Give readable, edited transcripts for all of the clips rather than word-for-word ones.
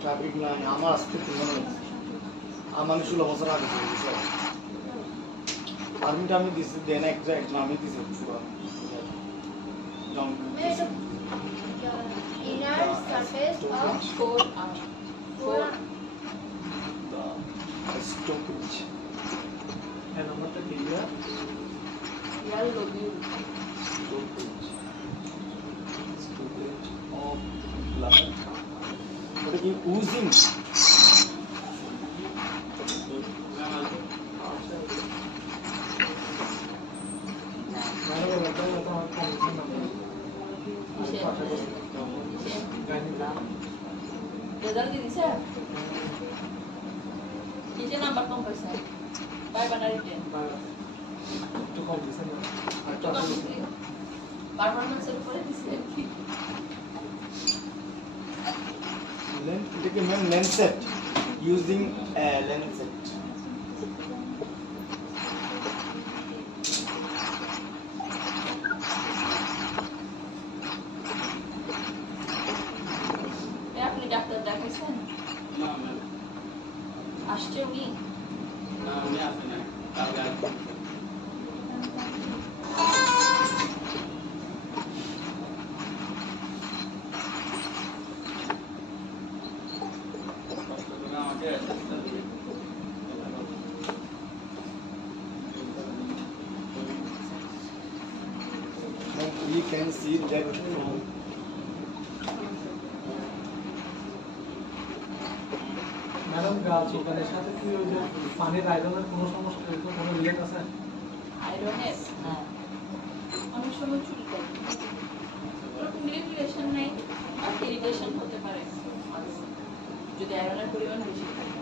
Traffic নাই আমার আসতে মনে আমার ষোলো বছর আগে চলে গেছে আর্মিটা আমি দিছি দেন এক্সাক্ট আমি দিছি পুরো inner surface of the stoppage and number the lobule stoppage of blood এটা কি oozing Result দিছে কিছে নাম্বার কম পাইছে 510 to call this পারফরম্যান্স এর উপরে দিছে এটা কি ম্যাম লেন্সেট ইউজিং লেন্সেট আপনি ডাক্তার দেখাইছেন না ম্যাম আসছে উনি না উনি আসেন না কালকে আসবেন you can see that from madam গাছ ওখানের সাথে কি ওই যে পানির আয়রনের কোনো সমস্যা কোনো রিলেট আছে আয়রনের হ্যাঁ অনেক সময় চুলকায় ওরকম রিলেশন নাই আর ইরিটেশন হতে পারে যদি আয়রনের পরিমাণ বেশি থাকে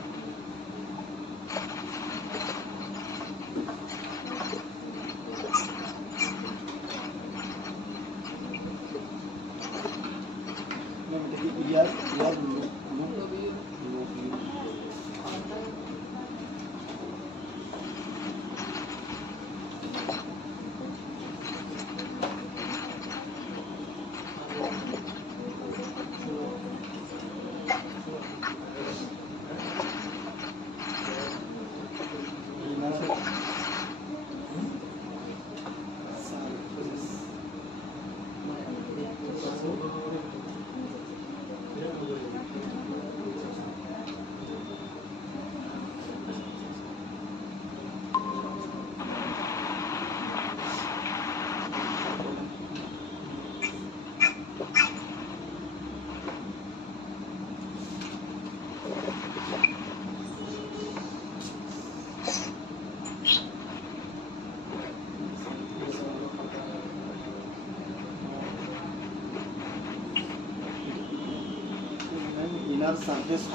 inner surface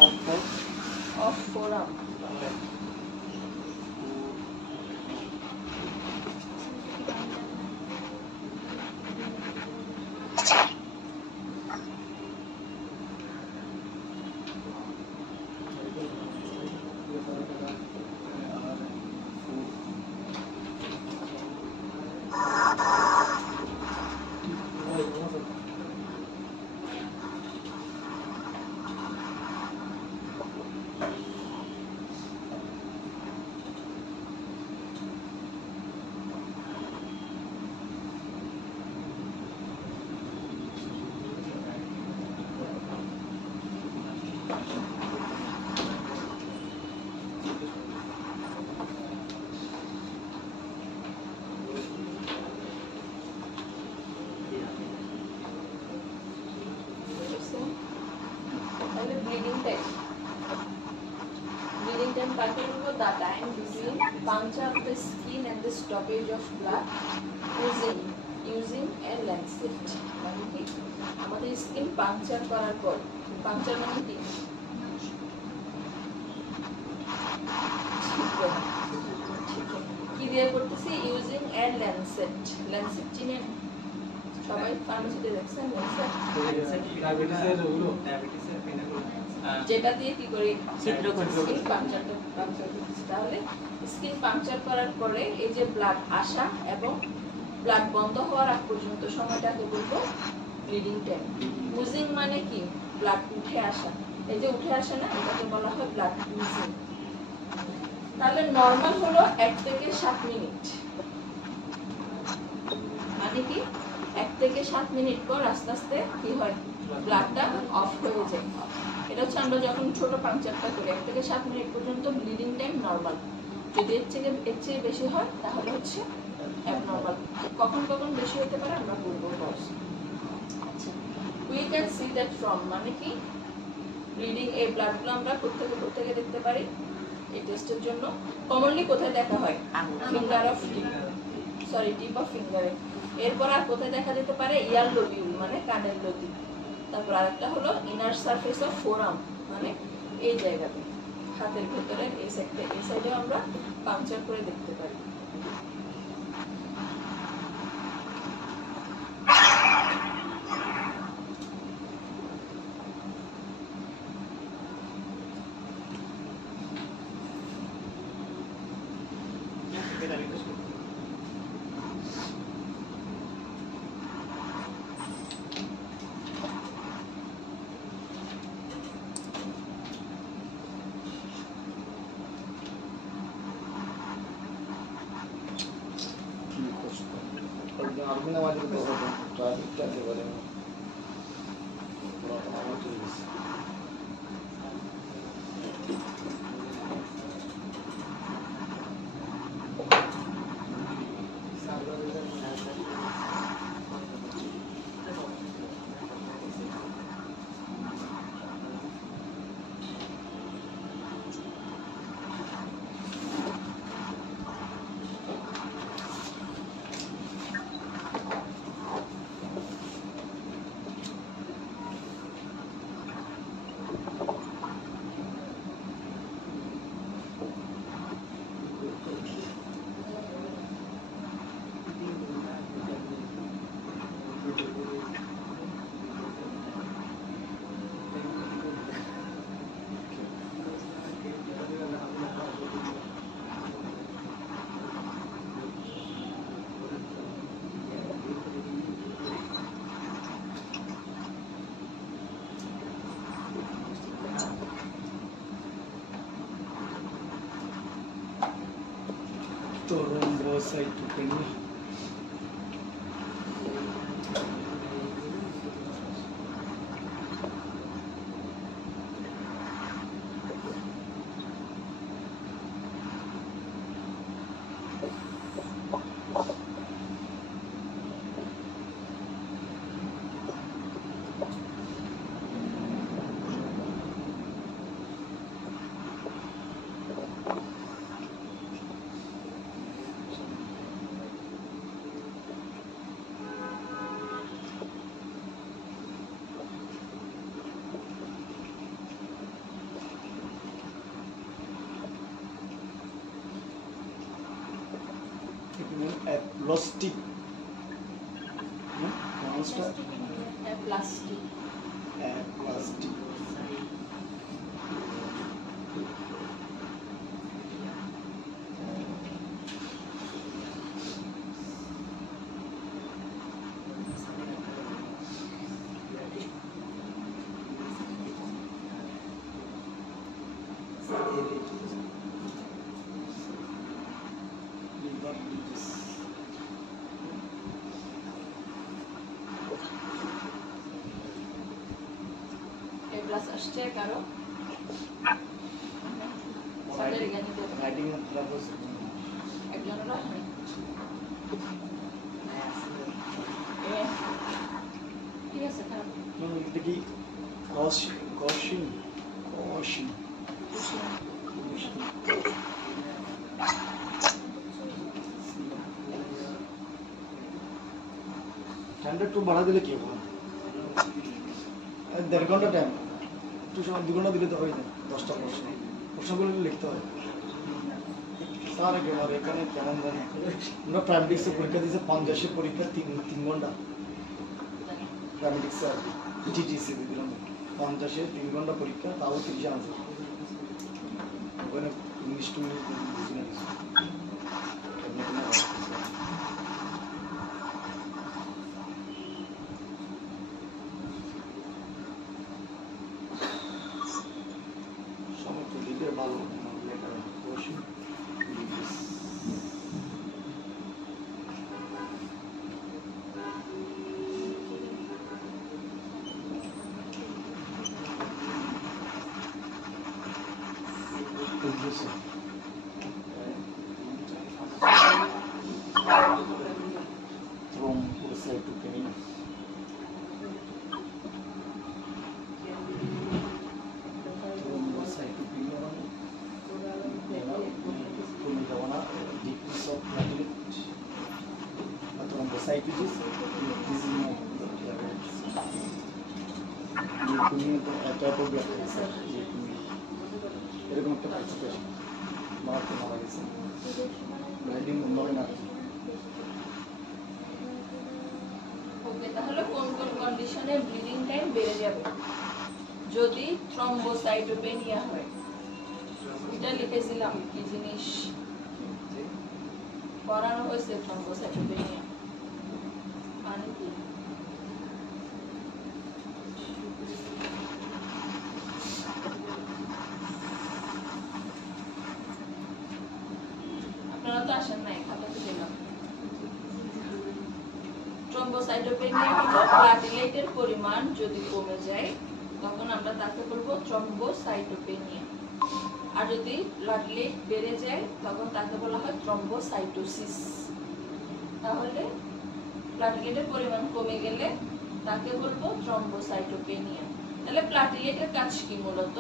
of forearm the time between puncture of the skin and the stoppage of blood using a lancet. মানে কি আমাদের স্কিন পাংচার করার পর, পাংচার মানে কি কি দিয়ে করতেছি? Using a Lancet. ল্যান্সেট চিনেন সবাই? ফার্মেসিতে দেখছেন ল্যান্সেট? ডায়াবেটিসের ওগুলো যেটা দিয়ে কি করি স্কিন পাংচার করতেছি। তাহলে স্কিন পাংচার করার পরে এই যে ব্লাড আসা এবং ব্লাড বন্ধ হওয়ার আগ পর্যন্ত সময়টাকে বলবো ব্লিডিং টাইম। উজিং মানে কি ব্লাড উঠে আসা, এই যে উঠে আসে না, এটাকে বলা হয় ব্লাড উজিং। তাহলে নরমাল হলো 1 থেকে 7 মিনিট, মানে কি 1 থেকে 7 মিনিট পর আস্তে আস্তে কি হয় ব্লাডটা অফ হয়ে যায়। এটা হচ্ছে আমরা যখন ছোট পাংচারটা করি 1 থেকে 7 মিনিট পর্যন্ত ব্লিডিং টাইম নরমাল। যদি এর চেয়ে বেশি হয় তাহলে হচ্ছে অ্যাবনর্মাল। কখন কখন বেশি হতে পারে আমরা বলবো বস। আচ্ছা, we can see that from মানে কি ব্লিডিং এই ব্লাডগুলো আমরা কোত্থেকে দেখতে পারি এই টেস্টের জন্য? কমনলি কোথায় দেখা হয়? ফিঙ্গার অফ টিপ অফ ফিঙ্গারে। এরপর আর কোথায় দেখা যেতে পারে? ইয়ার লোবিউল মানে কানের লতি। তারপর আরেকটা হলো ইনার সারফেস অফ ফোরাম মানে এই জায়গাতে হাতের ভেতরে এই সাইডে আমরা পাংচার করে দেখতে পারি। আর্মিনা মাঝে তো ট্রাফিকটা একেবারে আমার চলে গেছে। Thrombocytopenia. Plastic. Plastic Plastic. Plus আসছে কারো সার্জারি গানি দেব রাইটিং প্লাস একজনের হয় ঠিক আছে খারাপ এটা কি কশিন টাইমটা একটু বাড়া দিলে কি হবে? 1.5 ঘন্টা টাইম, একটু সময় 2 ঘন্টা দিলে তো হয়ে যায়। 10টা প্রশ্নগুলো লিখতে হয়। স্যার একেবারে এখানে কেমন জানি আমরা প্রাইমেটিক্সে পরীক্ষা দিয়েছে 50 পরীক্ষা 3 ঘন্টা প্রাইমেটিক্স টিটিসি দিলাম 50 3 ঘন্টা পরীক্ষা, তাও 30 আছে ওখানে ইংলিশ টু বিজনেস সমস্ত দিকে ভালো লেখা অবশ্যই thrombocytopenia. Thrombocytopenia মানে decrease of platelet, thrombocytosis, this is not leukemia তো type of blood cancer, এরকম একটা পার্টিসিপেশন মারা গেছে ব্লাডিং নয় না। ওকে, তাহলে কোন কোন কন্ডিশনে ব্লিডিং টাইম বেড়ে যাবে? যদি থ্রম্বোসাইটোপেনিয়া হয়, এটা লিখেছিলাম কি জিনিস পড়ানো হয়েছে। থ্রম্বোসাইটোপেনিয়া মানে কি? আপনারা তো আসেন নাই, খাতাতে দিলাম। থ্রম্বোসাইটোপেনিয়া হলো প্লাটিলেটের পরিমাণ যদি কমে যায় তখন আমরা তাকে বলবো থ্রম্বোসাইটোপেনিয়া, আর যদি প্লাটিলেট বেড়ে যায় তখন তাকে বলা হয় থ্রম্বোসাইটোসিস। তাহলে প্লাটিলেটের পরিমাণ কমে গেলে তাকে বলবো থ্রম্বোসাইটোপেনিয়া। তাহলে প্লাটিলেটের কাজ কি? মূলত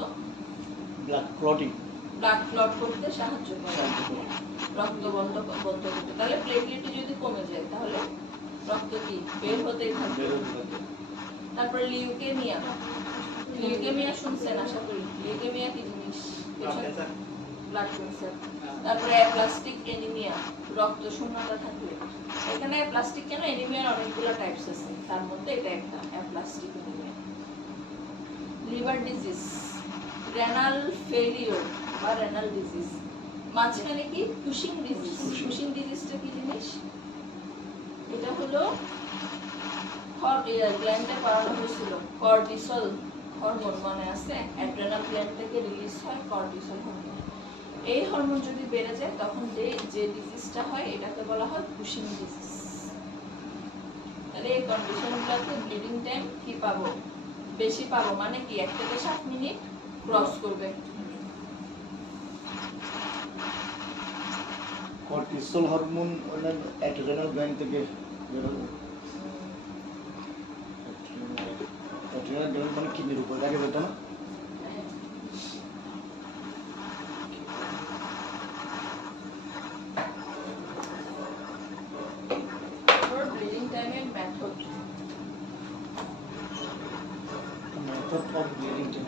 ব্লাড ক্লটিং, ব্লাড ক্লট করতে সাহায্য করে, রক্ত বন্ধ করতে। তাহলে প্লেটলেট যদি কমে যায় তাহলে রক্ত কি বের হতেই থাকবে। তারপরে লিউকেমিয়া, লিউকেমিয়া শুনছেন আশা করি। লিউকেমিয়া কি জিনিস? Blood cancer. তারপরে অ্যাপ্লাস্টিক অ্যানিমিয়া, রক্ত শূন্যতা থাকলে। এখানে অ্যাপ্লাস্টিক কেন, অ্যানিমিয়ার অনেকগুলো টাইপস আছে, তার মধ্যে এটা একটা aplastic anaemia. Liver disease, renal failure বা রেনাল ডিজিজ। মাঝখানে কি কুশিং ডিজিজ। কুশিং ডিজিজটা কি জিনিস? এটা হলো গ্ল্যান্ডে পড়ানো হয়েছিল কর্টিসল হরমোন, মনে আছে? অ্যাড্রেনাল গ্ল্যান্ড থেকে রিলিজ হয় কর্টিসল হরমোন। এই হরমোন যদি বেড়ে যায় তখন যে ডিজিজটা হয় এটাকে বলা হয় কুশিং ডিজিজ। তাহলে এই কন্ডিশনগুলোতে ব্লিডিং টাইম কি পাবো? বেশি পাবো। মানে কি 1 থেকে 7 মিনিট ক্রস করবে। কর্টিসল হরমোন ওটা অ্যাড্রেনাল গ্ল্যান্ড থেকে বের হয়। অ্যাড্রেনাল গ্ল্যান্ড মানে কিডনির উপর থাকে যেটা না? ব্লিডিং টাইমের method of bleeding time.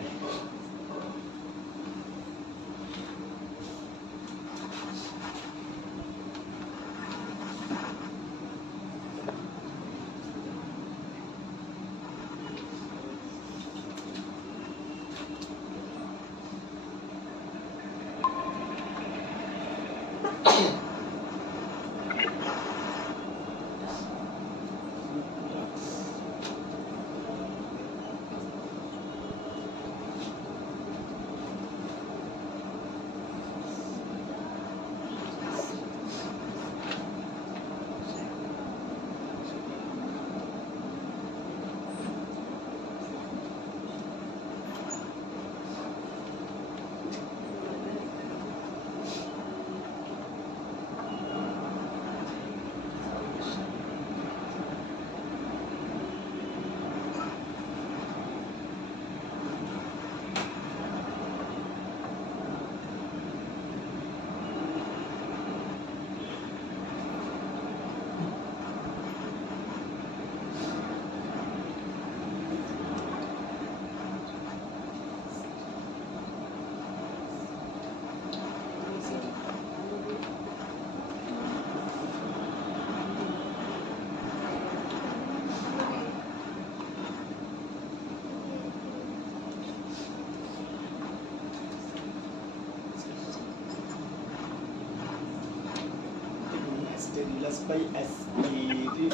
Plus by এসপিরিটি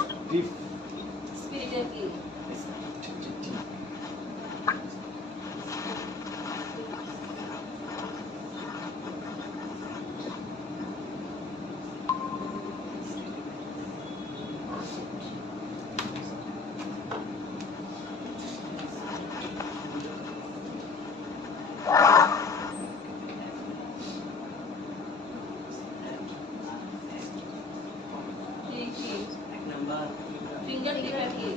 স্পিরিটের কি ফিঙ্গার টিপটা কি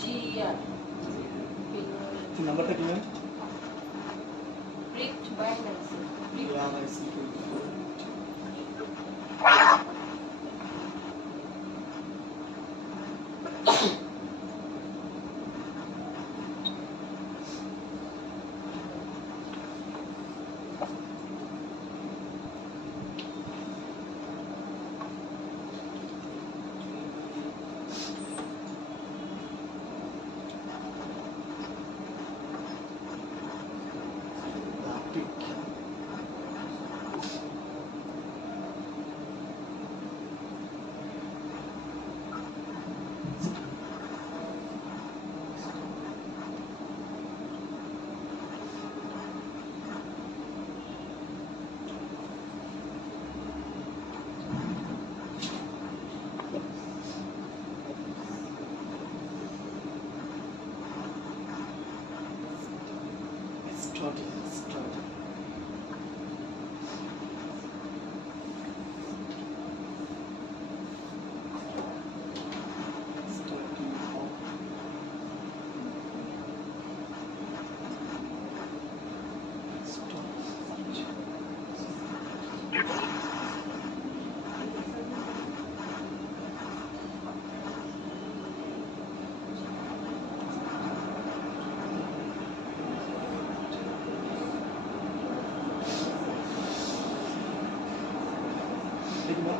জিআর নাম্বারটা কি ma'am pricked by lens Start.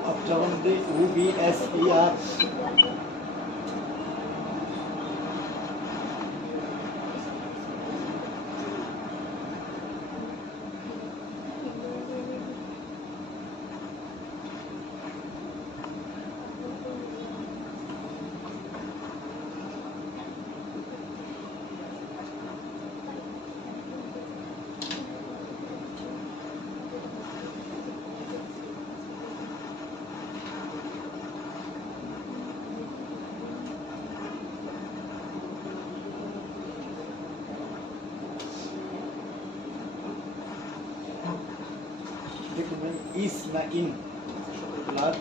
After one the UBSER. Is na in blood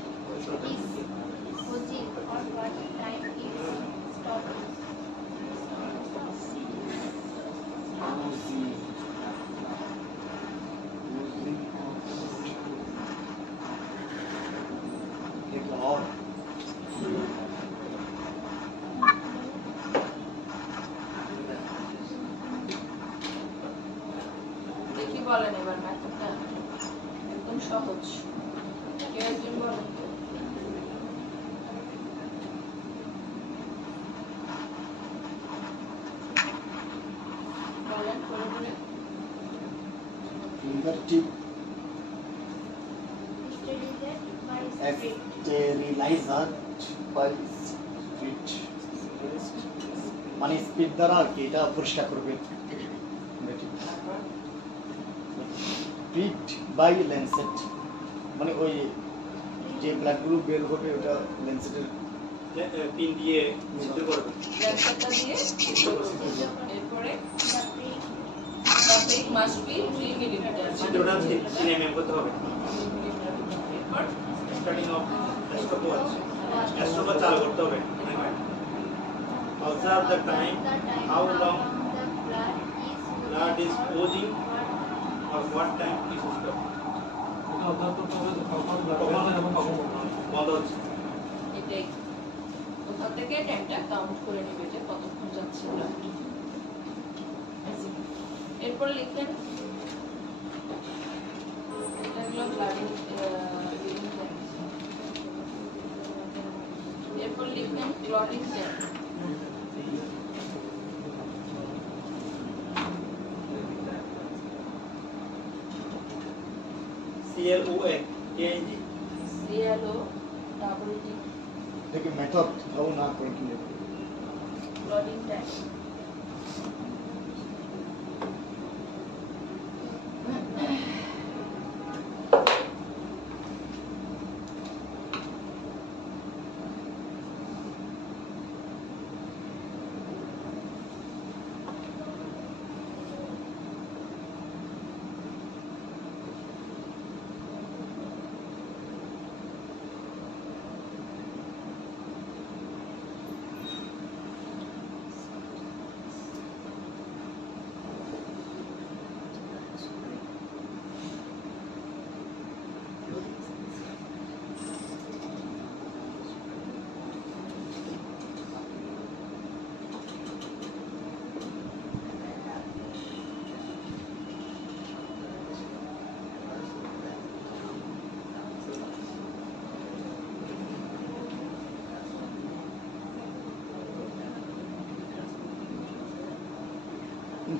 দেখি বলেন এবার ম্যাথটা একদম সহজ কেউ একজন বলেন তো বলেন করে বলেন fingertip sterilized by spirit মানে স্পিড দ্বারা আর কি এটা পরিষ্কার করবে স্পিড বাই ল্যান্সেট মানে ওই যে ব্লাডগুলো বের হবে ওটা ল্যান্সেটের পিন দিয়ে সিদ্ধ করবে ল্যান্সারটা দিয়ে এরপরে the prick must be 3 millimeter সিদ্ধটা 3 mm করতে হবে এরপর স্টার্টিং অফ স্টপওয়াচ স্টপওয়াচ চালু করতে হবে observe the time how long blood is oozing or what time is stop এটা অর্থাৎ করতে হবে যে কখন ব্লাড এবং কখন বন্ধ হচ্ছে এটাই ওখান থেকে টাইমটা কাউন্ট করে নেবে যে কতক্ষণ যাচ্ছে ব্লাড এরপর লিখলেন এটা হলো ব্লাড এরপর লিখলেন clotting time C CLOA KNG CLO double D দেখি মেথড হাউ না করে কি লিখব loading time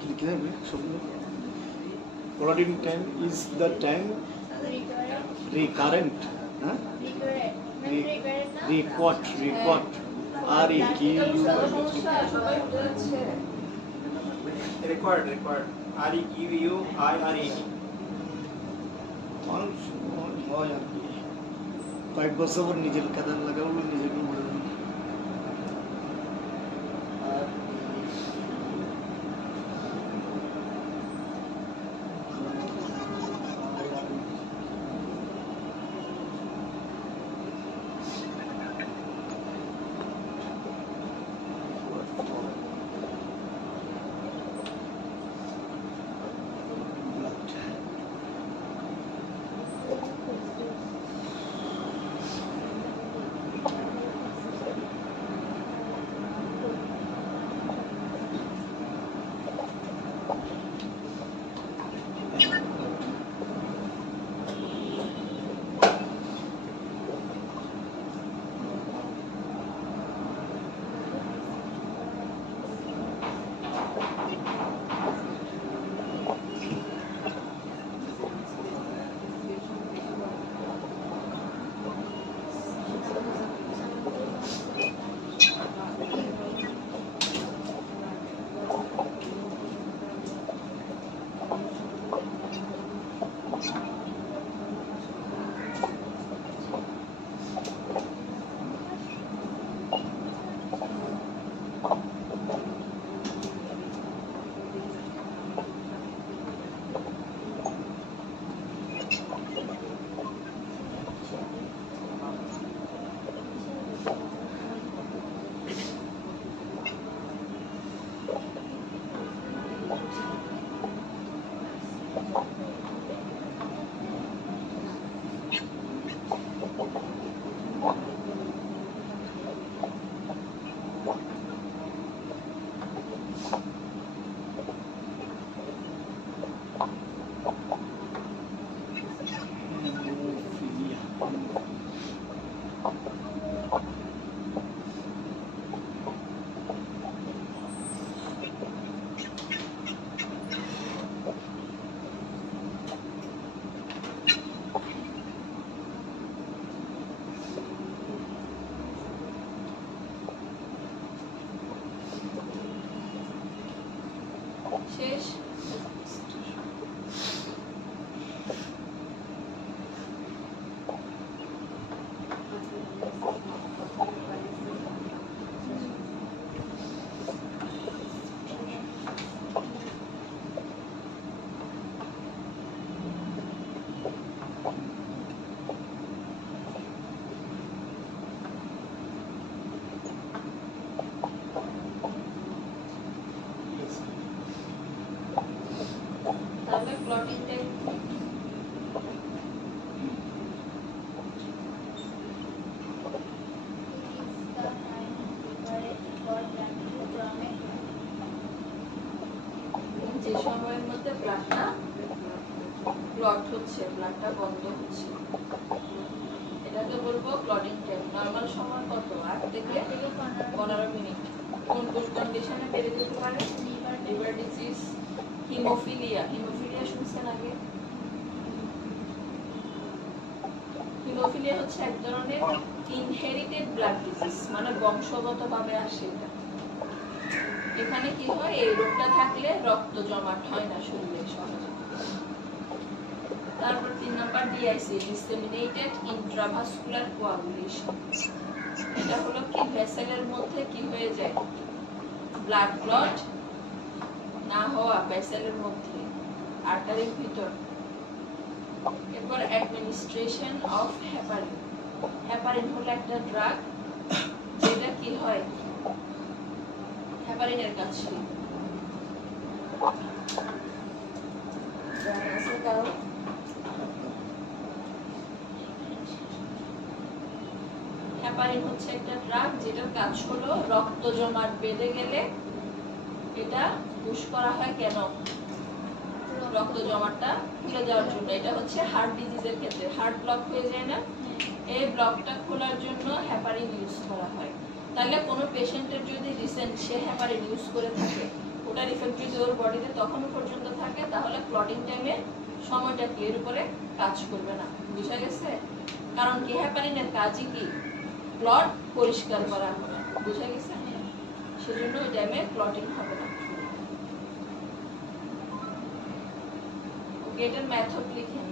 কি লিখবে শব্দ clotting time is the time recurrent হ্যাঁ record R E Q U সমস্যা সবাই বলছে record REQUIRED মানুষ হয় আর কি কয়েক বছর পর নিজের কাদার লাগাবো নিজেকে মনে হয় শেষ তাহলে ক্লটিং টাইম যে সময়ের মধ্যে ব্লাডটা ক্লট হচ্ছে ব্লাডটা বন্ধ হচ্ছে এটাকে বলবো ক্লটিং টাইম নরমাল সময় কত 8 থেকে 15 মিনিট কোন কোন কন্ডিশনে বেড়ে যেতে পারে লিভার ডিজিজ হিমোফিলিয়া শুনছেন আগে হিমোফিলিয়া হচ্ছে এক ধরনের ইনহেরিটেড ব্লাড ডিজিজ, মানে বংশগতভাবে আসে এটা। এখানে কি হয়, এই রোগটা থাকলে রক্ত জমাট হয় না শরীরে সহজে। তারপর 3 number DIC, disseminated intravascular coagulation. এটা হলো কি ভেসেলের মধ্যে কি হয়ে যায়, ব্লাড ক্লট না হওয়া ভেসেলের মধ্যে, আর্টারির ভিতর। এরপর অ্যাডমিনিস্ট্রেশন অফ হেপারিন। হেপারিন হলো একটা ড্রাগ যেটা কি হয়, হেপারিনের কাজ কি? হেপারিন হচ্ছে একটা ড্রাগ যেটার কাজ হলো রক্ত জমাট বেঁধে গেলে এটা পুশ করা হয় কেন, রক্ত জমাটটা খুলে যাওয়ার জন্য। এটা হচ্ছে হার্ট ডিজিজের ক্ষেত্রে, হার্ট ব্লক হয়ে যায় না, এই ব্লকটা খোলার জন্য হেপারিন ইউজ করা হয়। তাহলে কোনো পেশেন্টের যদি রিসেন্ট সে হেপারিন ইউজ করে থাকে, ওটার ইফেক্ট যদি ওর বডিতে তখনও পর্যন্ত থাকে, তাহলে ক্লটিং টাইমে সময়টা কি এর উপরে কাজ করবে না। বুঝা গেছে? কারণ কি হেপারিনের কাজই কি, ক্লট পরিষ্কার করা। বুঝা গেছে? সেজন্য ওই টাইমে ক্লটিং হবে না। এটার মেথড লিখেন।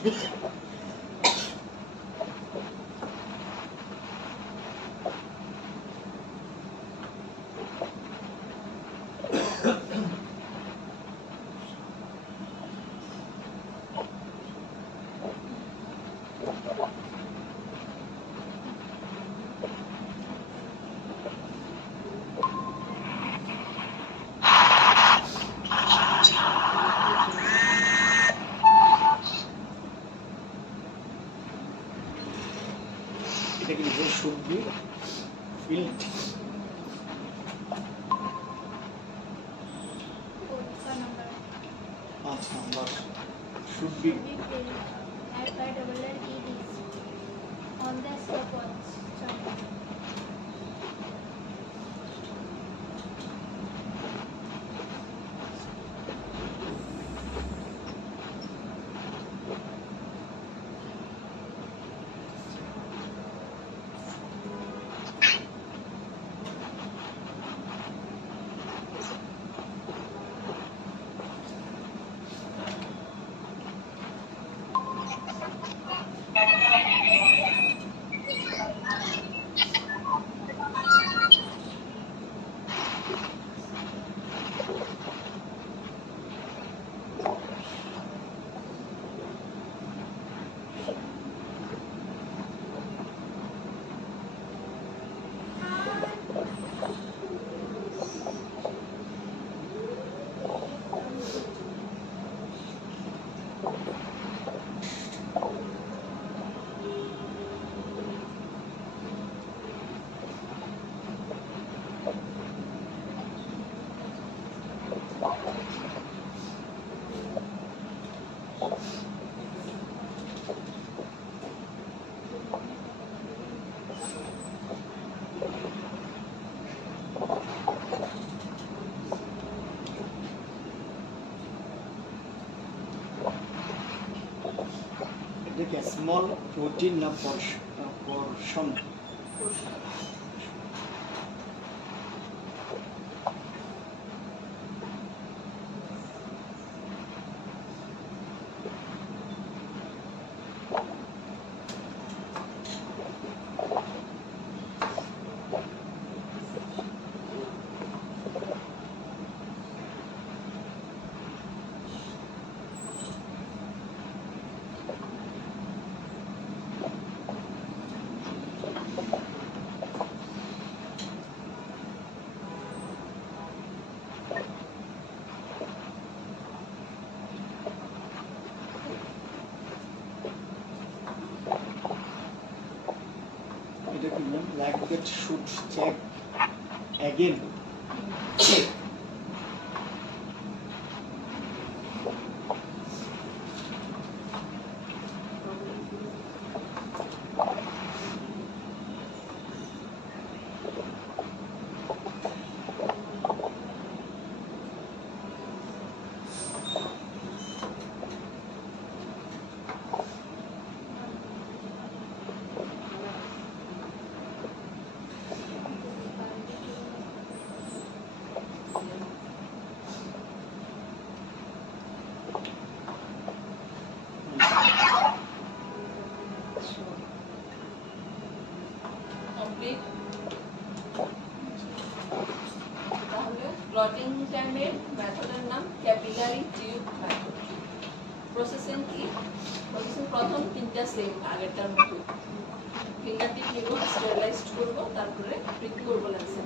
এটা কি should be filled আচ্ছা number should be on the stopwatch. a small protein na portion like that should check again. Clotting টাইমের মেথডের নাম ক্যাপিলারি টিউব মেথড। প্রসেসিং কি? প্রসেসিং প্রথম তিনটা সেম আগেরটার মতো। ফিঙ্গারটিপ নিব, স্টেরিলাইজড করব, তারপরে প্রিক করব লেন্সে।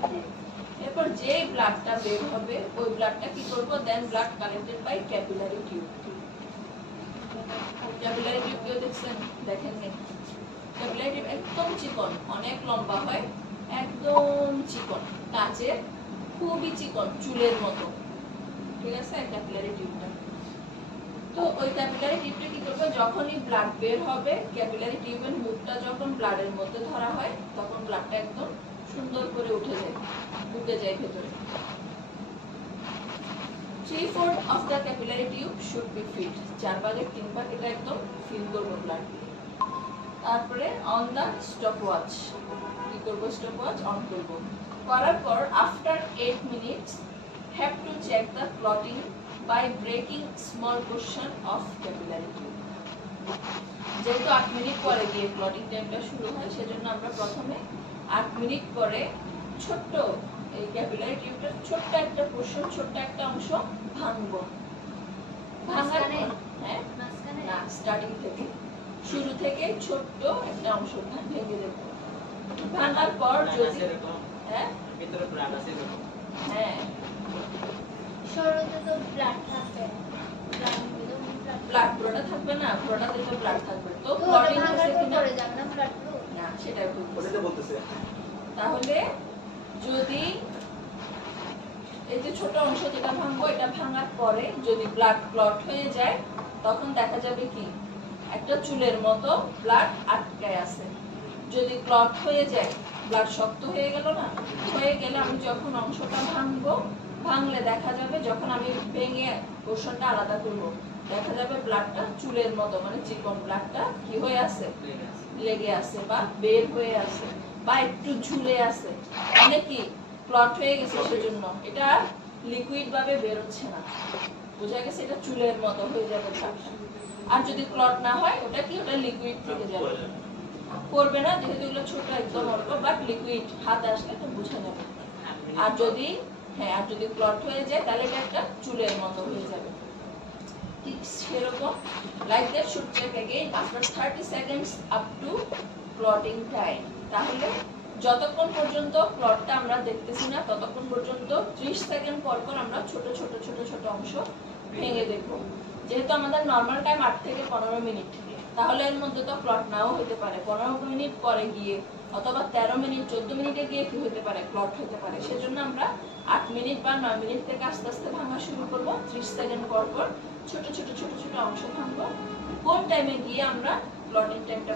এরপর যে ব্লাডটা বের হবে ওই ব্লাডটা কি করব? Then blood collected by capillary tube. Capillary tube কেউ দেখছেন? দেখেননি? ক্যাপিলারি টিউব একদম চিকন, অনেক লম্বা হয়, একদম চিকন, কাচের খুবই চিকন, চুলের মতো। ঠিক আছে ক্যাপিলারি টিউবটা। তো ওই ক্যাপিলারি টিউবটা কি করবে? যখনই ব্লাড বের হবে, ক্যাপিলারি টিউবের মুখটা যখন ব্লাডের মধ্যে ধরা হয় তখন ব্লাডটা একদম সুন্দর করে উঠে যায়, ঢুকে যায় ভেতরে। 3/4 of the capillary tube should be filled. 4/3 এটা একদম ফিল করব ব্লাড। তারপরে অন দা স্টপওয়াচ কি করব? স্টপওয়াচ অন করব। করার পর after 8 minutes have to check the clotting by breaking small portion of capillary tube. যেহেতু 8 মিনিট পরে গিয়ে ক্লটিং টাইমটা শুরু হয়, সেজন্য আমরা প্রথমে 8 মিনিট পরে ছোট্ট এই ক্যাপিলারি টিউবটার ছোট্ট একটা পোরশন, ছোট্ট একটা অংশ ভাঙবো। ভাঙার মাঝখানে? পর হ্যাঁ মাঝখানে? না, স্টার্টিং থেকে, শুরু থেকে ছোট্ট একটা অংশ ভেঙে দেব। ভাঙার পর যদি হ্যাঁ ভিতরে প্রাণ আছে এরকম। হ্যাঁ শুরুতে তো ব্লাড থাকে। ব্লাড পুরোটা থাকবে না, পুরোটাতে তো ব্লাড থাকবে, তো তো ওটা ক্লটিং ভাঙার হচ্ছে পর কিনা পড়ে যাবে না ব্লাড গুলো? না, সেটা ওটাই তো বলতেছে। তাহলে যদি এই যে ছোট অংশ যেটা ভাঙবো, এটা ভাঙার পরে যদি ব্লাড ক্লট হয়ে যায়, তখন দেখা যাবে কি একটা চুলের মতো ব্লাড আটকায় আছে। যদি ক্লট হয়ে যায়, ব্লাড শক্ত হয়ে গেল না, হয়ে গেলে আমি যখন অংশটা ভাঙবো, ভাঙলে দেখা যাবে যখন আমি ভেঙে পোরশনটা আলাদা করব, দেখা যাবে ব্লাডটা চুলের মতো, মানে চিকন ব্লাডটা কি হয়ে আছে, লেগে আছে বা বের হয়ে আছে বা একটু ঝুলে আছে, মানে কি ক্লট হয়ে গেছে, সেজন্য এটা লিকুইড ভাবে বের হচ্ছে না, বোঝা গেছে, এটা চুলের মতো হয়ে যাবে ব্লাডটা। আর যদি ক্লট না হয়, ওটা কি, ওটা লিকুইড থেকে যাবে, পড়বে না, যেহেতু এগুলো ছোট একদম অল্প, বাট লিকুইড হাতে আসলে তো বোঝা যাবে। আর যদি আর যদি ক্লট হয়ে যায়, তাহলে এটা একটা চুলের মতো হয়ে যাবে। ঠিক সেরকম like that should check again after 30 seconds up to clotting time. তাহলে যতক্ষণ পর্যন্ত ক্লটটা আমরা দেখতেছি না, ততক্ষণ পর্যন্ত 30 সেকেন্ড পর পর আমরা ছোট ছোট ছোট ছোট অংশ ভেঙে দেখব। যেহেতু আমাদের নরমাল টাইম 8 থেকে 15 মিনিট, তাহলে এর মধ্যে তো ক্লট নাও হতে পারে, 15 মিনিট পরে গিয়ে অথবা 13 মিনিট 14 মিনিটে গিয়ে কি হতে পারে, ক্লট হতে পারে। সেজন্য আমরা 8 মিনিট বা 9 মিনিট থেকে আস্তে আস্তে ভাঙা শুরু করব, 30 সেকেন্ড পর পর ছোট ছোট ছোট ছোট অংশ ভাঙবো। কোন টাইমে গিয়ে আমরা ক্লটিং টাইমটা,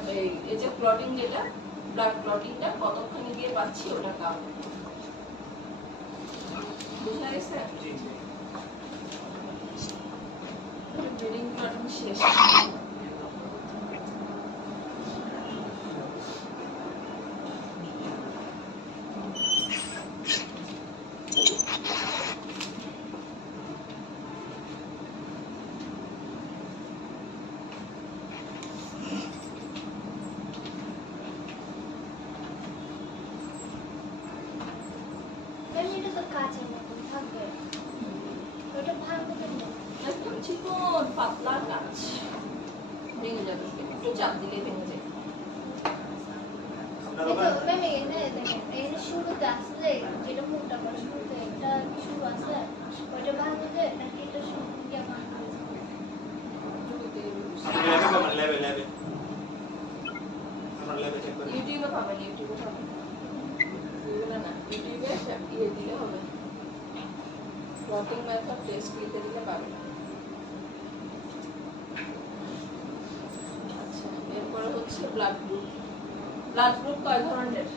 এই যে ক্লটিং যেটা ব্লাড ক্লটিংটা কতক্ষণে গিয়ে পাচ্ছি, ওটা কাউন্ট বুঝা গেছে। ব্লিডিং ক্লটিং শেষ। এমনিটা তো কাঁচের মতন থাকবে। ওটা ভাঙবে কেমনে? একদম চিকন পাতলা কাঁচ, ভেঙে যাবে, একটু চাপ দিলে ভেঙে যায়। এই তো ম্যাম এখানে দেখেন, এখানে শুরুতে আসলে যেটা মোটা করে শুরুতে একটা শুরু আছে, ওইটা ভাঙবে নাকি এটা শুরু দিয়ে ভাঙবে? আপনি ল্যাবে আমরা ল্যাবে চেক করি। ইউটিউবে পাবেন, ইউটিউবে পাবেন, গুগলে না, ইউটিউবে ইয়ে দিলে হবে, ক্লটিং মেথড টেস্ট লিখে দিলে পাবেন। আচ্ছা, এরপরে হচ্ছে ব্লাড গ্রুপ। ব্লাড গ্রুপ কয় ধরনের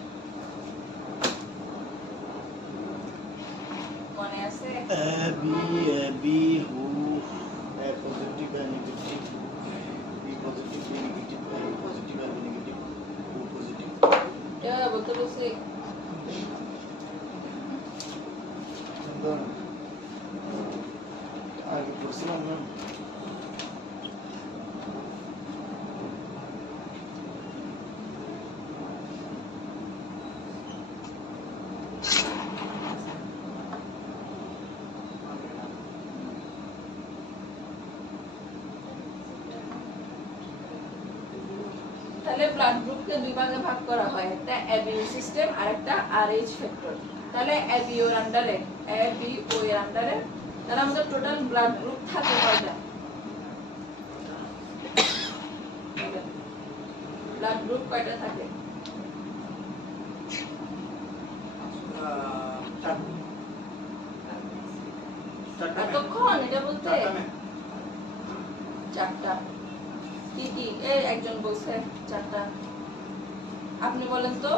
মনে আছে? বি হু পজিটিভ আর negative, B positive B negative, positive আর নেগেটিভ, ও পজিটিভ। এটা বলতে বলছে আগে পড়ছিলাম না। তাহলে ব্লাড গ্রুপকে দুই ভাগে ভাগ করা হয়, একটা অ্যাবিও সিস্টেম আর একটা আরএইচ ফ্যাক্টর। তাহলে অ্যাবিও এর আন্ডারে, অ্যাবিও এর আন্ডারে তাহলে আমাদের টোটাল ব্লাড গ্রুপ থাকে কয়টা? ব্লাড গ্রুপ কয়টা থাকে? এতক্ষণ এটা বলতে চারটা। কি কি? এই একজন বলছে চারটা, আপনি বলেন তো,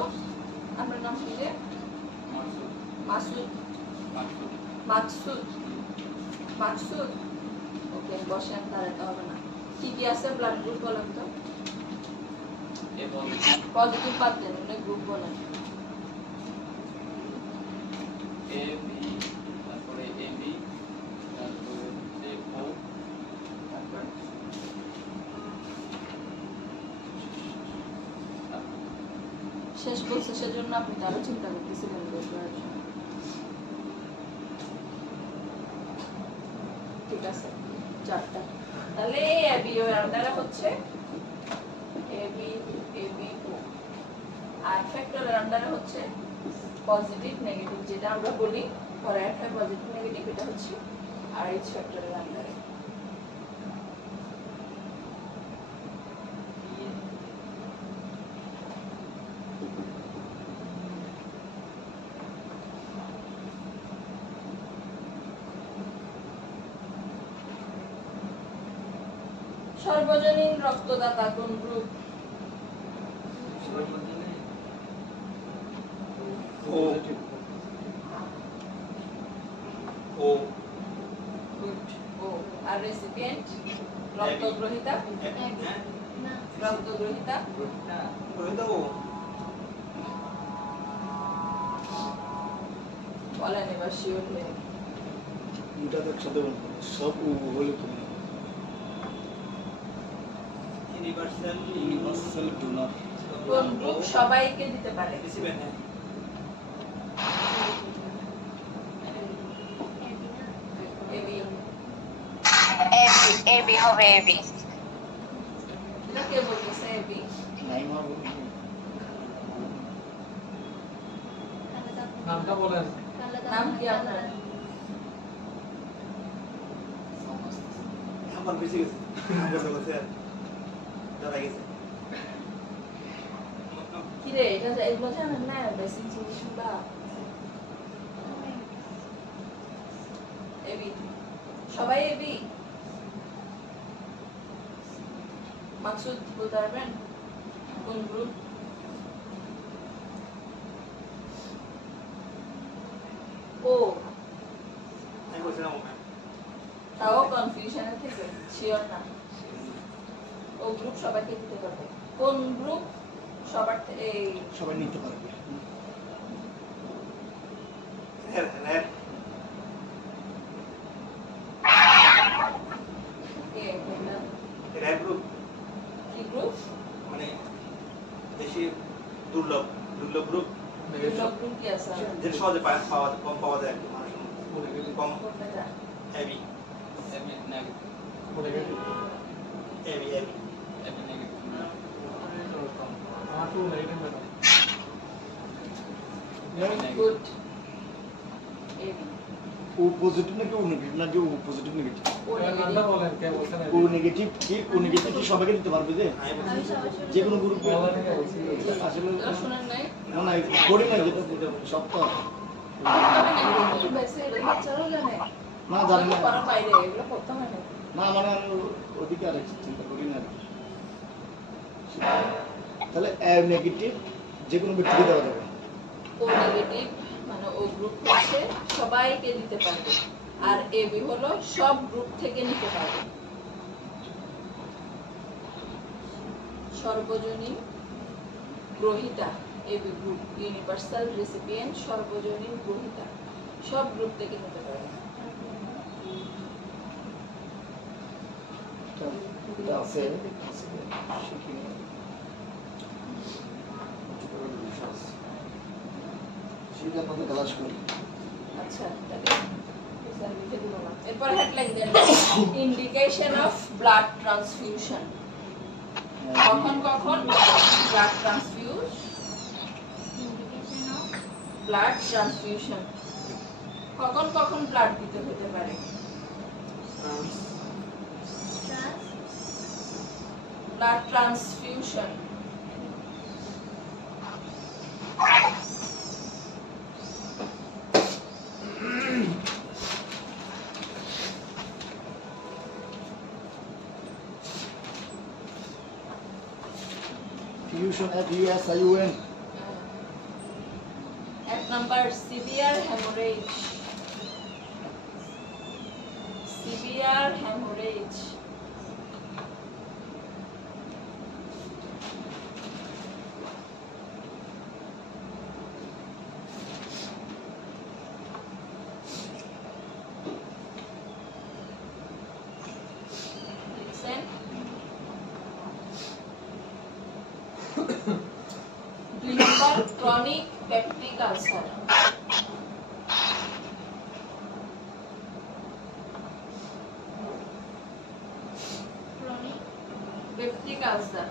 আপনার নাম কি? যে মাসুদ, মাকসুদ, মাকসুদ, ওকে বসেন, তার এটা হবে না। কি কি আছে ব্লাড গ্রুপ বলেন তো? পজিটিভ বাদ দেন, অনেক গ্রুপ বলেন। শেষ বলছে সেজন্য আপনি তারও চিন্তা করতেছিলেন বের করার জন্য। ঠিক আছে, 4টা। তাহলে এবি ও আন্ডারে হচ্ছে এবি এবি ও, আর ফ্যাক্টরের আন্ডারে হচ্ছে পজিটিভ নেগেটিভ, যেটা আমরা বলি পরে একটা পজিটিভ নেগেটিভ, এটা হচ্ছে আর এইচ ফ্যাক্টরের আন্ডারে। সর্বজনীন রক্তদাতা কোন গ্রুপ? ও ও গুড, ও। আর রেসিপিয়েন্ট রক্তগ্রহীতা? না রক্তগ্রহীতা রোহিতা ও বলেন এবার শিওর হয়ে। দুটা তো একসাথে বলবো, সব ও হলে তুমি ইউনিভার্সাল ইউনিভার্সাল ডোনার। কোন গ্রুপ সবাইকে দিতে পারে? রিসিভেন্ট হ্যাঁ এবি। এবি হবে এবি। এটা কে বলতেছে এবি? নাইমা বলবো। নামটা বলেন। নাম কি আপনার? আমার বেশি গেছে বলতে বলতে আর দাঁড়া গেছে কি রে, এটা এগুলো জানেন না? বেসিক জিনিস বা এবি, সবাই এবি। মাকসুদ বলতে পারবেন কোন গ্রুপ? ও, আমি বলছিলাম ওকে তাও কনফিউশনে থেকে শিওর না। ও গ্রুপ সবাইকে দিতে পারবে। কোন গ্রুপ সবার এই সবাই নিতে পারবে। হ্যাঁ হ্যাঁ কে বললেন? র্যাব গ্রুপ কি গ্রুপ? মানে বেশি দুর্লভ দুর্লভ গ্রুপ সব গ্রুপ কি আছে? যে সহজে পাওয়া যায়, কম পাওয়া যায় আর কি মানুষের মধ্যে। কম কোনটা যায়? হেভি হেভি হেভি আমার তো নেগেটিভ ম্যাডাম। গুড। এবি। ও পজিটিভ নাকি ও নেগেটিভ, নাকি ও পজিটিভ নেগেটিভ? ও নামটা নেগেটিভ। বলেন, কে বলছেন ও নেগেটিভ কি? ও নেগেটিভ কি সবাইকে দিতে পারবে? যে আমি আমি বলছি সরাসরি যে কোনো গ্রুপে আসলে এটা শুনেন নাই? না না করি না, যেটা যেটা সব তো তবে নেগেটিভ বেসে এটা বাচ্চারাও জানে। না জানি না, করার বাইরে এগুলো করতে হয় না। না মানে আমি ওদিকে আর চিন্তা করি না আর কি। তাহলে নেগেটিভ যে কোনো ব্যক্তিকে দেওয়া যাবে। ও নেগেটিভ মানে ও গ্রুপ হচ্ছে সবাইকে দিতে পারবে, আর এবি হলো সব গ্রুপ থেকে নিতে পারবে। সর্বজনীন গ্রহীতা এবি গ্রুপ, ইউনিভার্সাল রেসিপিয়েন্ট সর্বজনীন গ্রহীতা, সব গ্রুপ থেকে নিতে পারবে। এটা আছে শিখি সেটা আপনাদের ক্লাস করি। আচ্ছা, তাহলে স্যার লিখে দিল না। এরপর হেডলাইন দেন, ইন্ডিকেশন অফ ব্লাড ট্রান্সফিউশন। কখন কখন blood transfuse, indication of blood transfusion কখন কখন ব্লাড দিতে হতে পারে? Trans blood transfusion fusion FUSION। এক number severe haemorrhage, severe haemorrhage. দুই number chronic peptic ulcer. Chronic peptic ulcer.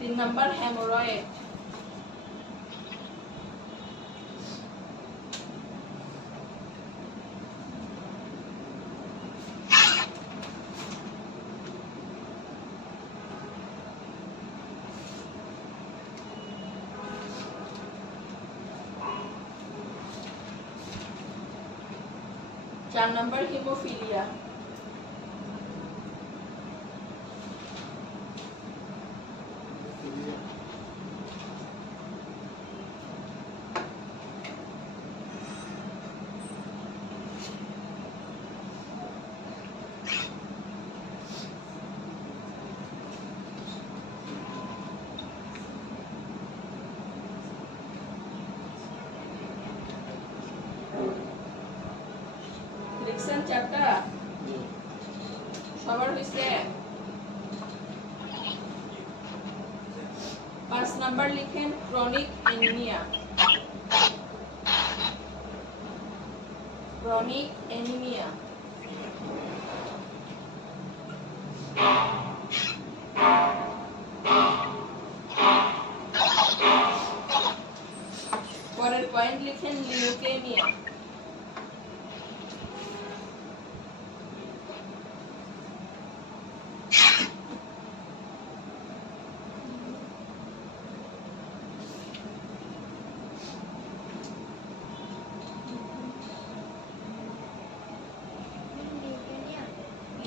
তিন নাম্বার হেমোরয়েড। চার নাম্বার হিমোফিলিয়া। লিখছেন চারটা? সবার হইছে? 5 নাম্বার লিখেন ক্রনিক অ্যানিমিয়া। Chronic anaemia. পরের পয়েন্ট লিখেন লিউকেমিয়া।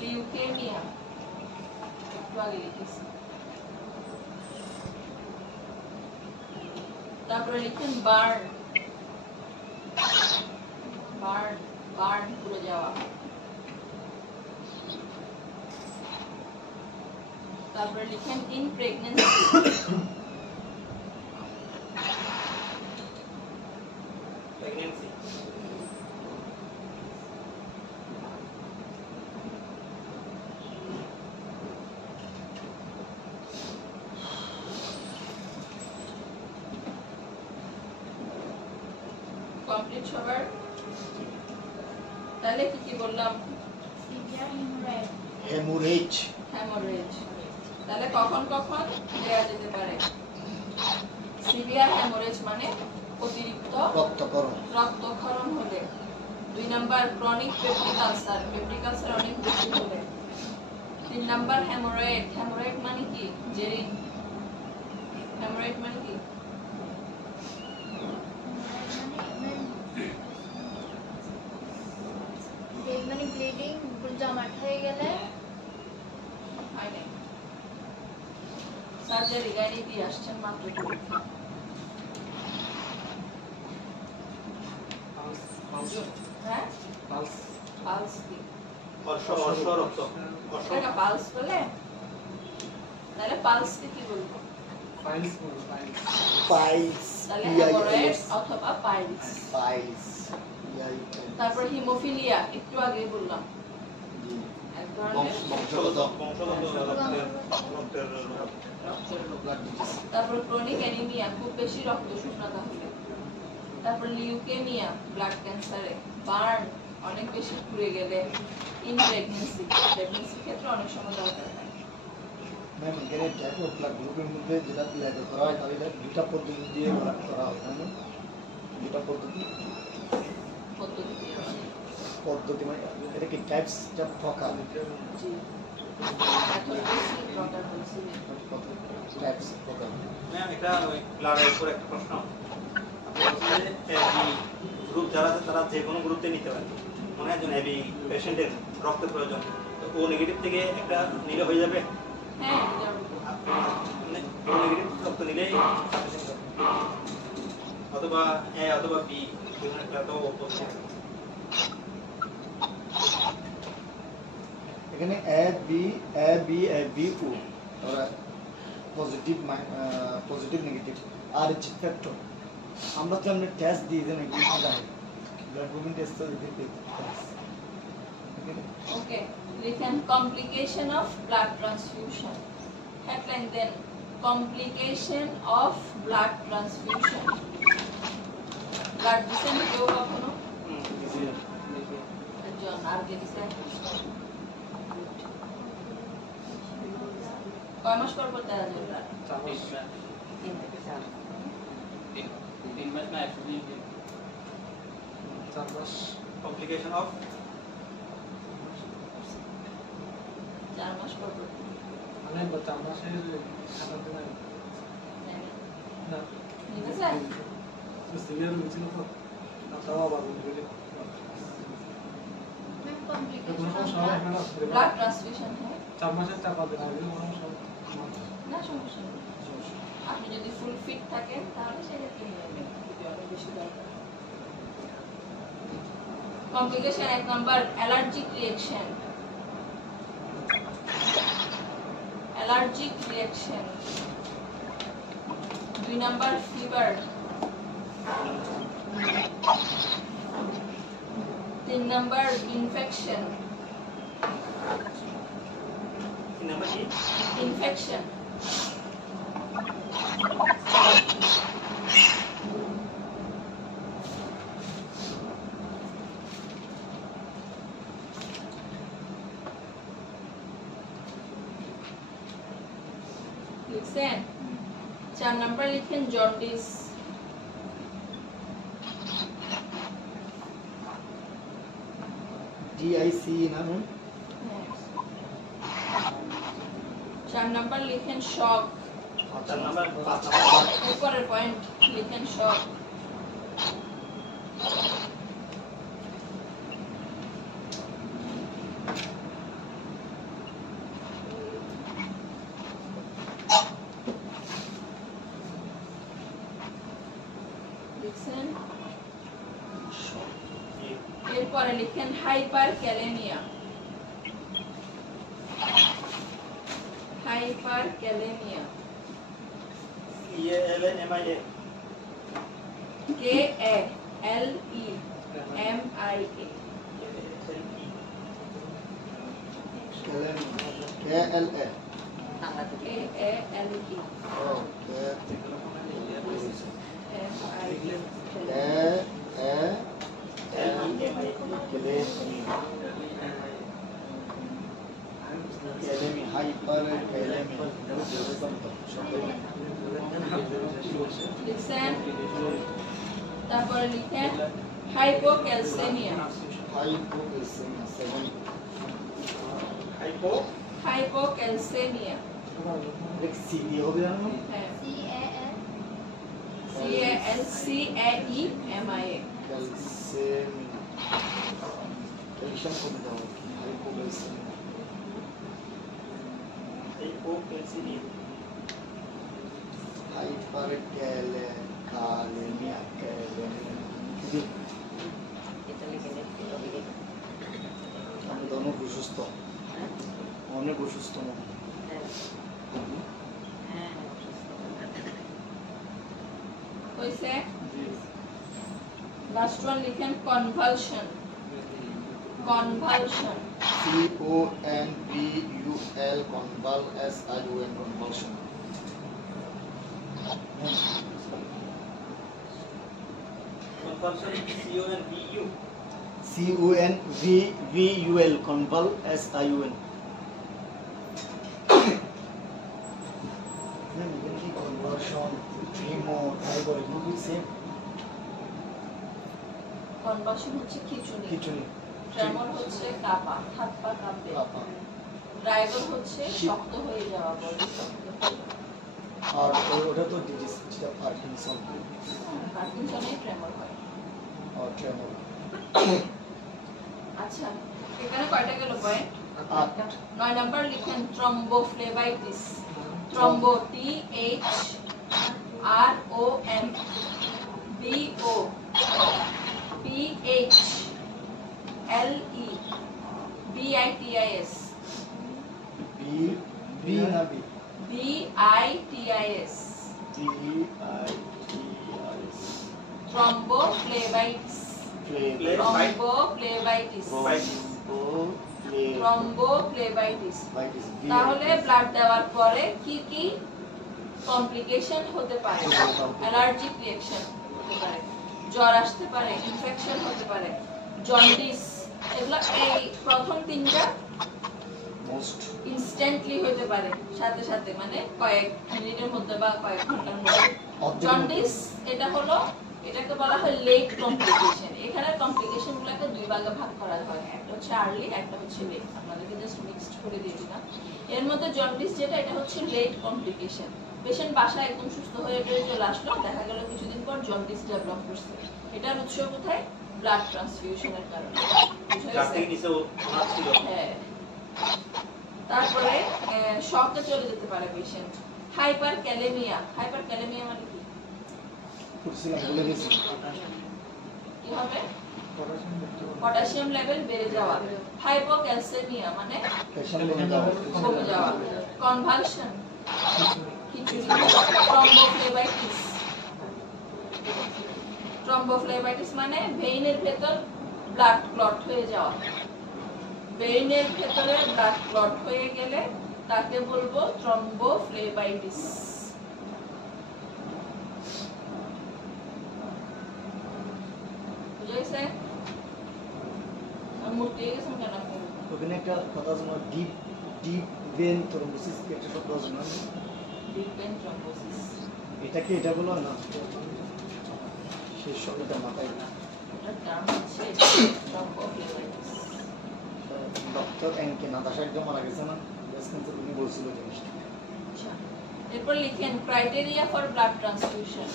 লিউকেমিয়া লিউকেমিয়া একটু আগে লিখেছি। তারপরে লিখেন বার্ন। বার্ন বার্ন পুড়ে যাওয়া। তারপরে লিখেন ইন প্রেগন্যান্সি। প্রেগন্যান্সি। কমপ্লিট সবার? তাহলে কি কি বললাম? Severe haemorrhoid haemorrhage haemorrhage. তাহলে কখন কখন দেয়া যেতে পারে? সিভিয়ার হ্যামোরেজ মানে অতিরিক্ত রক্তকরণ, রক্তক্ষরণ হলে। 2 number chronic peptic ulcer. Peptic ulcer অনেক বেশি হলে। 3 নাম্বার হেমোরয়েড। হেমোরয়েড মানে কি? জেরি। হেমোরয়েড মানে কি? মানে ব্লিডিং জমাট হয়ে গেলে হয় নাই। সার্জারি গাড়ি দিয়ে আসছেন মাত্র পরীক্ষা। হ্যাঁ পালস পালস কি? অর্শ রক্ত। অর্শ এটা পালস বলে? তাহলে পালস কি বলবো? ফাইলস বলো ফাইলস পাইলস, তাহলে হেমোরয়েড অথবা পাইলস। পাইলস, তারপর হিমোফিলিয়া একটু আগেই বললাম, এক ধরনের বংশগত রক্তের রক্তের রোগ। ব্লাড ডিজিজ, তারপর ক্রনিক অ্যানিমিয়া, খুব বেশি রক্ত শূন্যতা হলে। তারপর লিউকেমিয়া, ব্লাড ক্যান্সারে। বার্ন, অনেক বেশি পুড়ে গেলে। ইন প্রেগন্যান্সি, প্রেগন্যান্সির ক্ষেত্রে অনেক সময় দরকার হয়। ম্যাম এখানে টাইপ অফ ব্লাড গ্রুপের মধ্যে যেটা লেখা করা হয় তাহলে দুটা পদ্ধতি দিয়ে করা হয়, তাই না? দুটা পদ্ধতি পদ্ধতি দিয়ে অনেক। পদ্ধতি মানে এটা কি টাইপস যা প্রকার জি। মেথড বলছি, প্রকার বলছি। টাইপস প্রকার। ম্যাম এটা ওই ব্লাডের উপর একটা প্রশ্ন। আপনি বলছেন যে এবি গ্রুপ যারা আছে তারা যে কোনো গ্রুপে নিতে পারে। মনে হয় একজন এবি পেশেন্টের রক্তের প্রয়োজন, তো ও নেগেটিভ থেকে একটা নিলে হয়ে যাবে? হ্যাঁ, এটার মানে ও নেগেটিভ রক্ত নিলেই অথবা এ অথবা বি একটা তো বলছে। এখানে A B O, positive negative আর হচ্ছে ফ্যাক্টর। আমরা তো আমরা টেস্ট দিয়ে দেন নেগেটিভ যায় ব্লাড গ্রুপিং টেস্ট তো দিতে ওকে লিখেন complication of blood transfusion. Headline then complication of blood transfusion. Blood দিছেন কেউ কখনো? একজন আর কে দিছেন? কয় মাস পর পর দেওয়া যায় ব্লাড? 3 মাস না 1 দিন 4 মাস কমপ্লিকেশন অফ 4 মাস পর পর মানে 4 মাসের 7 দিন আগে না ঠিক আছে। সিভিয়ার হয়েছিল তো তাও আবার বলি ম্যাম কোনো সমস্যা হবে না ব্লাড ট্রান্সফিউশন হয় 4 মাসের 4 দিন আগে কোনো সমস্যা হবে না, সমস্যা নেই। আপনি যদি ফুল ফিট থাকেন তাহলে সেক্ষেত্রে নিয়ে নেবেন, যদি অনেক বেশি দরকার। Complication 1 number allergic reaction. Allergic reaction. 2 number fever. 3 number infection. কি নাম্বার কি? ইনফেকশন। লিখছেন? 4 নাম্বার লিখেন জন্ডিস। DIC না ম্যাম? 4 নাম্বার লিখেন শক। 4 নাম্বার 5 নাম্বার উপরের পয়েন্ট লিখেন শক। লিখছেন? এরপরে লিখেন hyper kalaemia. Hyper kalaemia. CALMIA KALEMIA। KLA KALE লিখছেন? তারপরে লিখেন হাইপোক্যালসেমিয়া। হাইপোক্যালসেমিয়া। হ্যাঁ, CALCAEMIA। অনেক অসুস্থ, অনেক অসুস্থ হইছে? লাস্ট ওয়ান লিখেন convulsion. Convulsion. CONVUL convulsion convulsion convulsion CONVUL convulsion conversion tremor thyroid movie same convulsion হচ্ছে খিঁচুনি। খিচুনি ট্রেমর হচ্ছে কাঁপা, হাত পা কাঁপে। ড্রাইভার হচ্ছে শক্ত হয়ে যাওয়া, বডি শক্ত হয়ে যাওয়া। আর ওটা তো ডিজিজ যেটা পার্কিনসন পার্কিনসনের ট্রেমর হয়। আর ট্রেমর আচ্ছা, এখানে কয়টা গেল পয়েন্ট? 9 নাম্বার লিখেন thrombophlebitis. Thrombo THROM BO PHLE BITIS B B না B B DITIS DITIS thrombophlebitis thrombophlebitis thrombophlebitis তাহলে ব্লাড দেওয়ার পরে কি কি কমপ্লিকেশন হতে পারে অ্যালার্জিক রিঅ্যাকশন হতে পারে জ্বর আসতে পারে ইনফেকশন হতে পারে জন্ডিস এগুলো এই প্রথম তিনটা মোস্ট ইনস্ট্যান্টলি হতে পারে সাথে সাথে মানে কয়েক মিনিটের মধ্যে বা কয়েক ঘন্টার মধ্যে জন্ডিস এটা হলো এটাকে বলা হয় লেট কমপ্লিকেশন এখানে কমপ্লিকেশন গুলোকে দুই ভাগে ভাগ করা হয় একটা হচ্ছে আর্লি একটা হচ্ছে লেট আপনাদেরকে জাস্ট মিক্সড করে দিয়ে দিলাম এর মধ্যে জন্ডিস যেটা এটা হচ্ছে লেট কমপ্লিকেশন পেশেন্ট বাসায় একদম সুস্থ হয়ে চলে আসলো দেখা গেল কিছুদিন পর জন্ডিস ডেভেলপ করছে এটার উৎস কোথায় ব্লাড ট্রান্সফিউশনের কারণে হ্যাঁ তারপরে শকে চলে যেতে পারে পেশেন্ট হাইপার ক্যালেমিয়া মানে কি বলে গেছি কি হবে পটাশিয়াম লেভেল বেড়ে যাওয়া হাইপোক্যালসেমিয়া মানে কমে যাওয়া কনভালশন থ্রম্বোফ্লেবাইটিস মানে ভেইনের ভেতর ব্লাড ক্লট হয়ে যাওয়া ভেইনের ভেতরে ব্লাড ক্লট হয়ে গেলে তাকে বলবো থ্রম্বোফ্লেবাইটিস বুঝাইছে মূর্তি গেছেন কেন ওখানে একটা কথা আছে না ডিপ ভেন থ্রম্বোসিস একটা শব্দ আছে না ডিপ ভেন থ্রম্বোসিস এটা কি এটা বলো না সেই শব্দটা মাথায় এটার নাম হচ্ছে থ্রম্বোফ্লেবাইটিস ডক্টর এনকে নাতাশা একদম মারা গেছে না ব্রেস্ট ক্যান্সার উনি বলছিল জিনিসটা আচ্ছা এরপর লিখেন criteria for blood transfusion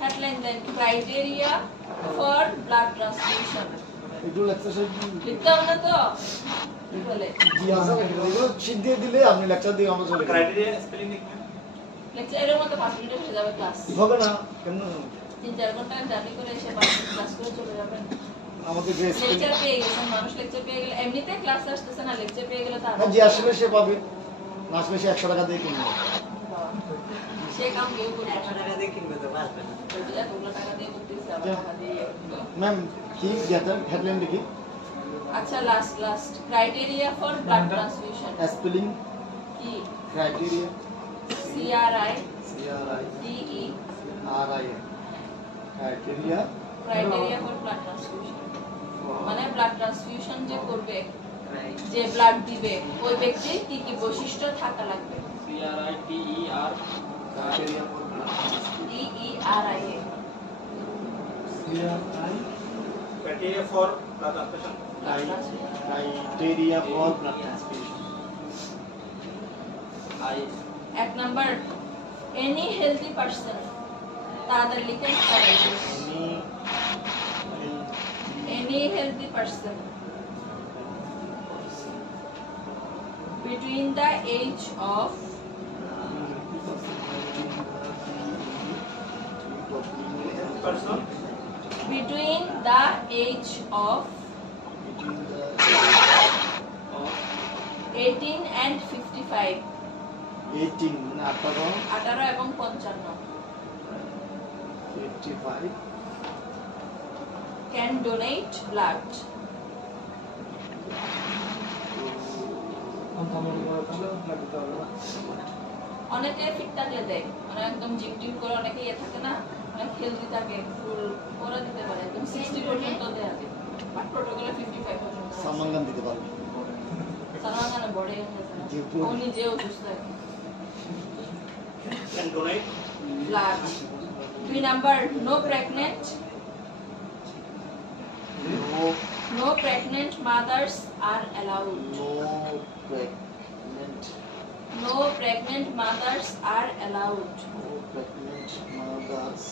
headline then criteria for blood transfusion এগুলো লেকচার লিখতে হবে না তো কি বলে জি আছে এগুলো শীট দিয়ে দিলে আপনি লেকচার দিয়ে আমরা চলে ক্রাইটেরিয়া স্পেলিং লিখবেন লেকচার এর মধ্যে 5 মিনিটে হয়ে যাবে ক্লাস হবে না কেন 3-4 ঘন্টা জার্নি করে এসে ক্লাস করে চলে যাবেন আমাদের যে লেকচার পেয়ে গেছেন মানুষ লেকচার পেয়ে গেলে এমনিতে ক্লাস আসতেছে না লেকচার পেয়ে গেলে তার যে আসলে সে পাবে না আসলে সে 100 টাকা দিয়ে কিনবে সে কাম কেউ করবে 100 টাকা দিয়ে কিনবে তো পারবে না ওগুলো টাকা দিয়ে করতেছে আবার টাকা দিয়ে ম্যাম কি যেটা হেডলাইন দেখি আচ্ছা last criteria for blood transfusion spelling কি criteria CRI DE criteria criteria for blood transfusion মানে ব্লাড ট্রান্সফিউশন যে করবে যে ব্লাড দিবে ওই ব্যক্তির কি কি বৈশিষ্ট্য থাকা লাগবে CRITER criteria for DERIA criteria for blood transfusion criteria for blood transfusion এক নাম্বার এনি হেলদি পারসন তাদের লিখেন any healthy person between the age of person between the age of 18 and 55 18 মানে 18 এবং 55 55 can donate blood অনেকে fit থাকলে দেয় মানে একদম জিম টিম করে অনেকে ইয়ে থাকে না অনেক হেলদি থাকে ফুল ওরা দিতে পারে একদম 60 পর্যন্ত দেয়া যায় বাট প্রোটোকলে 55 পর্যন্ত সালমান খান দিতে পারবে সালমান খানের বডি ও নিজেও সুস্থ থাকে can donate blood 2 number no pregnant mothers are allowed no pregnant mothers are allowed mothers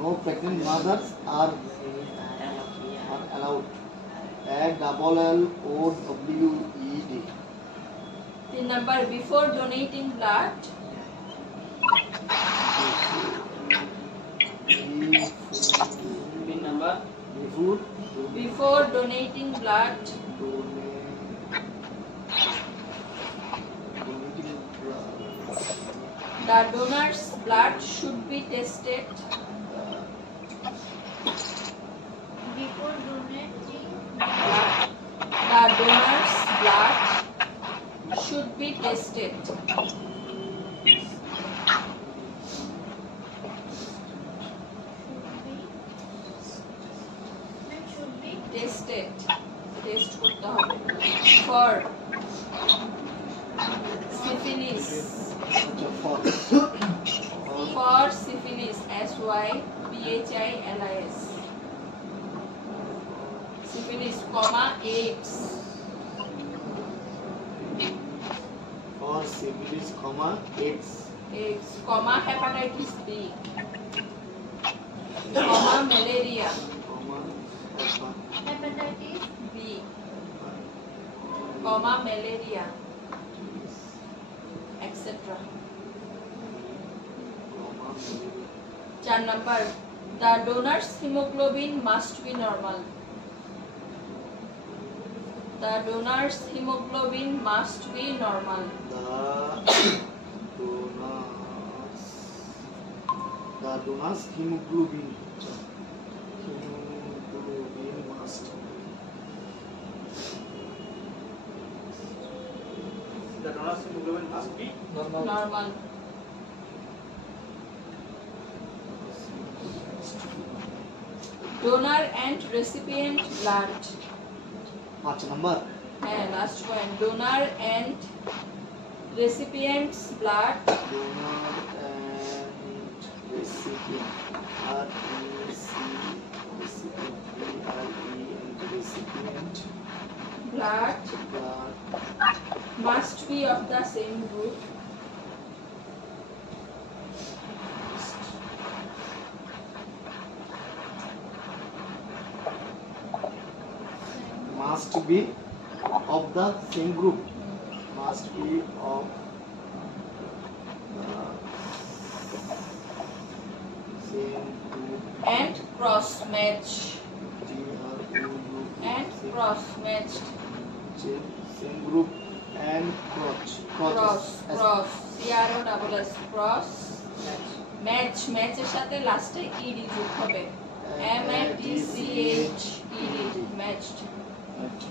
no pregnant mothers are allowed ALLOWED 3 number before donating blood pin number before Before donating blood, the donor's blood should be tested. Before donating, The donor's blood should be tested. should be Tested. Test করতে হবে. For syphilis. আচ্ছা for For syphilis. SYPHILIS. Syphilis, comma AIDS. For সিভিলিস comma AIDS AIDS, comma hepatitis B. Comma malaria. Comma hepatitis, B. Comma malaria. Etc. 4 number. The donor's hemoglobin must be normal. The donor's hemoglobin must be normal. The donor's hemoglobin must The donor's hemoglobin must be Normal. Donor and recipient blood. 5 number And last one. Donor and recipient's blood donor and recipient recipient blood blood must be of the same group. must be of the same group must be of the same group And cross match. group And cross matched. same group and cross Cross. CROSS. Cross. Match. Match এর সাথে লাস্টে ed যোগ হবে. MATCH ed. Matched.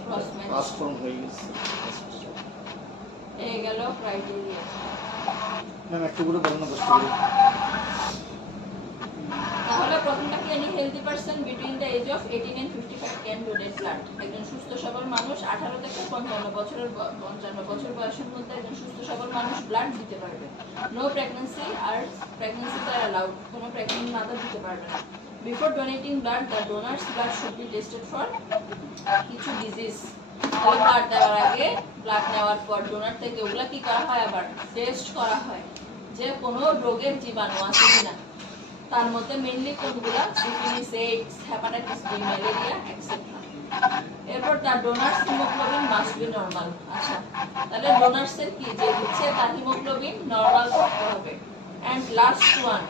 Cross match. Past form হয়ে গেছে এই গেল criteria. Ma'am একটু করে বলুন না কষ্ট করে তাহলে প্রথমটা কি any healthy person between the age of 18 and 55 can donate blood। একজন সুস্থ সবল মানুষ 18 থেকে 55 বছর বয়সের মধ্যে একজন সুস্থ সবল মানুষ ব্লাড দিতে পারবে। নো প্রেগন্যান্সি আর প্রেগন্যান্সি তার অ্যালাউড, কোনো প্রেগন্যান্ট মাদার দিতে পারবে না। Before donating blood the donor's blood should be tested for কিছু ডিজিজ। তাহলে ব্লাড দেওয়ার আগে ব্লাড নেওয়ার পর ডোনার থেকে ওগুলা কি করা হয়, আবার টেস্ট করা হয় যে কোনো রোগের জীবাণু আছে কিনা। তার মধ্যে মেইনলি কোনগুলা syphilis, AIDS, hepatitis B, malaria etcetera. এরপর তার donor's haemoglobin must be normal. আচ্ছা, তাহলে ডোনার্সের কি, যে দিচ্ছে তার হিমোগ্লোবিন নরমাল থাকতে হবে। এন্ড লাস্ট ওয়ান,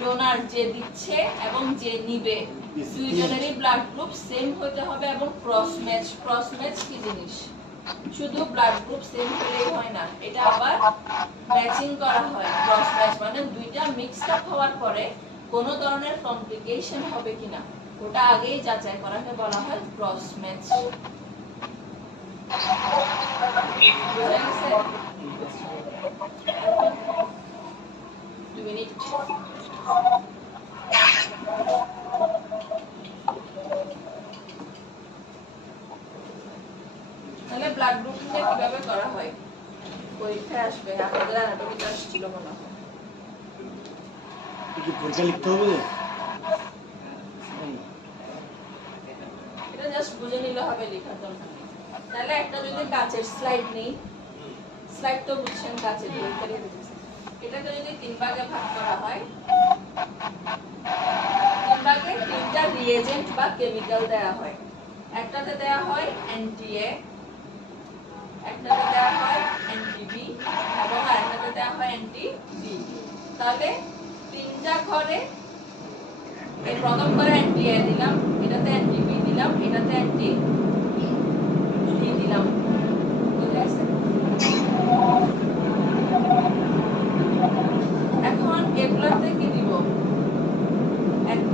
ডোনার যে দিচ্ছে এবং যে নিবে দুইজনেরই ব্লাড গ্রুপ সেম হতে হবে এবং ক্রস ম্যাচ। ক্রস ম্যাচ কি জিনিস? শুধু ব্লাড গ্রুপ সেম হলেই হয় না, এটা আবার ম্যাচিং করা হয়। ক্রস ম্যাচ মানে দুইটা মিক্সড আপ হওয়ার পরে কোনো ধরনের কমপ্লিকেশন হবে কিনা ওটা আগেই যাচাই করাকে বলা হয় ক্রস ম্যাচ। বুঝা গেছে? 2 মিনিট। তাহলে ব্লাড গ্রুপিংটা কিভাবে করা হয় পরীক্ষায় আসবে, আপনাদের অ্যানাটমিতে আসছিল মনে হয়। কি পরীক্ষা লিখতে হবে? এটা জাস্ট বুঝে নিলে হবে, লেখার দরকার নেই। তাহলে একটা যদি কাচের স্লাইড নেই, স্লাইড তো বুঝছেন কাচের, পরীক্ষায় বুঝেছেন। এটাকে যদি 3 ভাগে ভাগ করা হয়, 3 ভাগে 3টা রিএজেন্ট বা কেমিক্যাল দেয়া হয়। একটাতে দেয়া হয় NTA, একটাতে দেয়া হয় NTB এবং আরেকটাতে দেয়া হয় NTB। তাহলে 3টা ঘরে এই প্রথম করে NTA দিলাম, এটাতে NTB দিলাম। দিলাম, এটাতে অ্যান্টি ডি দিলাম। বুঝে গেছে? এখন এগুলোতে কি দিব?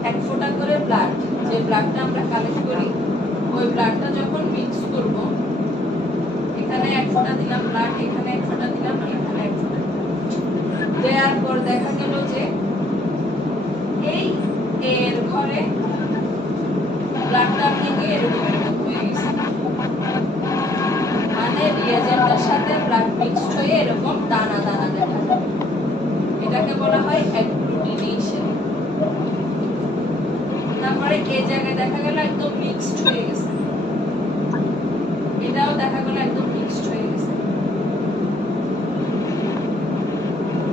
এক ফোঁটা করে ব্লাড, যে ব্লাডটা আমরা কালেক্ট করি, ওই ব্লাডটা যখন মিক্স করব, এখানে এক ফোঁটা দিলাম ব্লাড, এখানে এক ফোঁটা দিলাম, এখানে এক ফোঁটা দেওয়ার পর দেখা গেল যে এই এর ঘরে ব্লাডটা ভেঙে এরকম এরকম হয়ে গেছে, মানে রিয়েজেন্টের সাথে ব্লাড মিক্স হয়ে এরকম দানা দানা দেখা যায়। এটাকে বলা হয় অ্যাগ্লুটিনেশন। তারপরে এই জায়গায় দেখা গেল একদম মিক্সড হয়ে গেছে, এটাও দেখা গেল একদম মিক্সড হয়ে গেছে।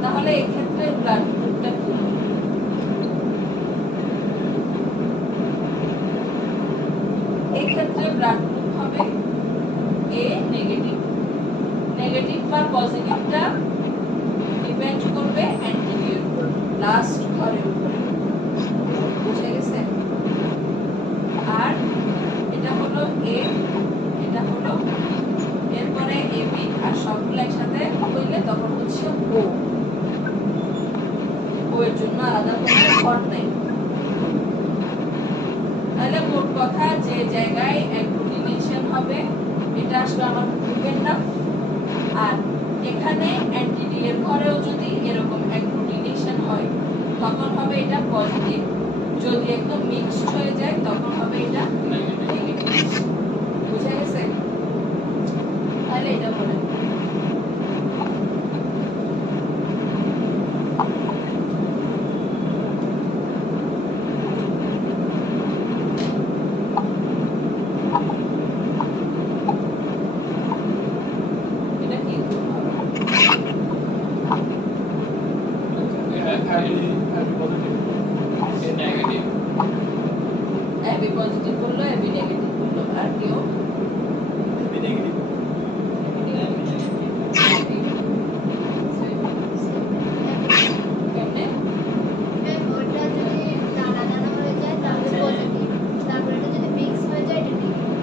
তাহলে এই ক্ষেত্রে ব্লাড গ্রুপটা কি? এই ক্ষেত্রে ব্লাড গ্রুপ হবে এ নেগেটিভ। নেগেটিভ বা পজিটিভটা ডিপেন্ড করবে অ্যান্টিরিয়র উপর, লাস্ট ঘরের উপরে। বুঝে গেছে? আর এটা হলো এ, এটা হলো, এরপরে এবি, আর সবগুলো একসাথে হইলে তখন হচ্ছে ও। ও এর জন্য আলাদা কোনো ঘর নাই। তাহলে মোট কথা, যে জায়গায় অ্যাগ্লুটিনেশন হবে এটা আসলে আমার গ্রুপের নাম। আর এখানে অ্যান্টিডি এর ঘরেও যদি এরকম অ্যাগ্লুটিনেশন হয় তখন হবে এটা পজিটিভ, যদি একদম মিক্সড হয়ে যায় তখন হবে এটা নেগেটিভ। বুঝা গেছে? তাহলে এটা বলেন। এটা কি হবে? নেগেটিভ। এবি পজিটিভ বললো, এবি নেগেটিভ বললো, আর কেউ এবি নেগেটিভ। কেমনে? ওটা যদি দানা দানা হয়ে যায় তাহলে পজিটিভ, তারপর এটা যদি মিক্স হয়ে যায় এটা নেগেটিভ।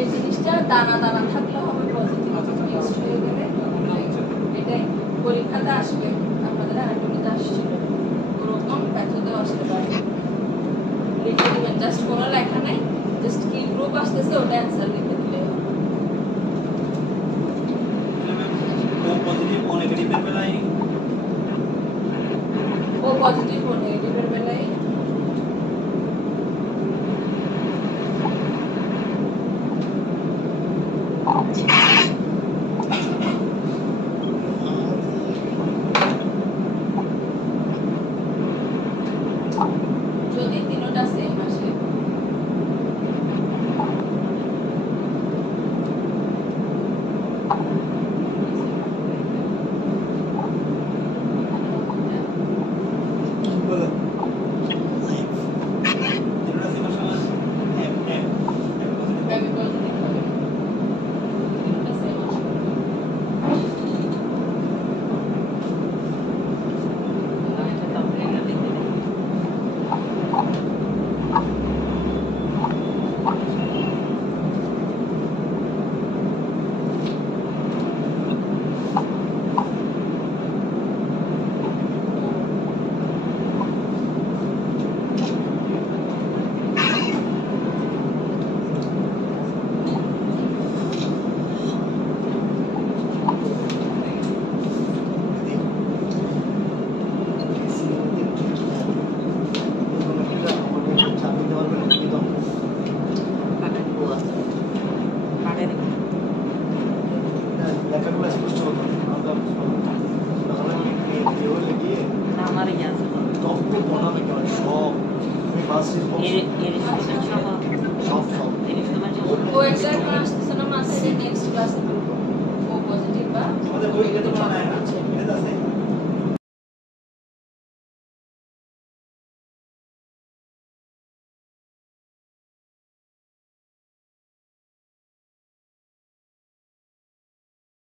এই জিনিসটা দানা দানা থাকলে হবে পজিটিভ, মিক্সড হয়ে গেলে এটাই পরীক্ষাতে আসবে, আমাদের অ্যানাটমিতে আসছিল, ওরকম প্যাথোতেও আসতে পারে। লিখে দিবেন, জাস্ট কোনো লেখা নাই, জাস্ট কি গ্রুপ আসতেছে ওটা অ্যান্সার লিখে দিলে হবে। ও পজিটিভ ও নেগেটিভের বেলায় ও পজিটিভ ও নেগেটিভ